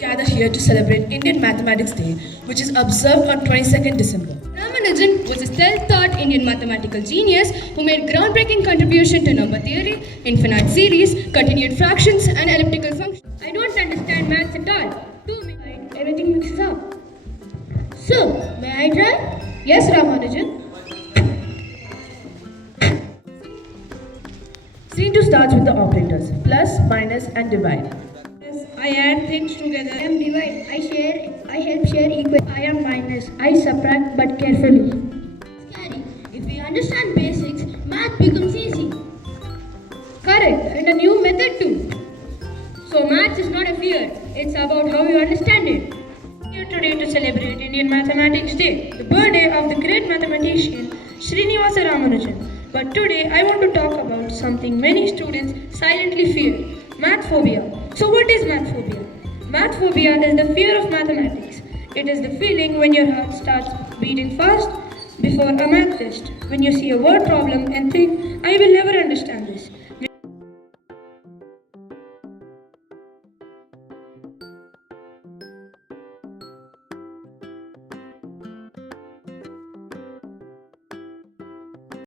Gather here to celebrate Indian Mathematics Day, which is observed on 22nd December. Ramanujan was a self-taught Indian mathematical genius who made groundbreaking contribution to number theory, infinite series, continued fractions, and elliptical functions. I don't understand maths at all. To me, everything mixes up. So, may I try? Yes, Ramanujan. Scene 2 starts with the operators, plus, minus, and divide. I add things together. I am divide. I help share equal. I am minus. I subtract but carefully. Scary. If we understand basics, math becomes easy. Correct, and a new method too. So maths is not a fear, it's about how you understand it. Here today to celebrate Indian Mathematics Day, the birthday of the great mathematician Srinivasa Ramanujan. But today I want to talk about something many students silently fear, math phobia. So what is math phobia? Math phobia is the fear of mathematics. It is the feeling when your heart starts beating fast before a math test, when you see a word problem and think, I will never understand this.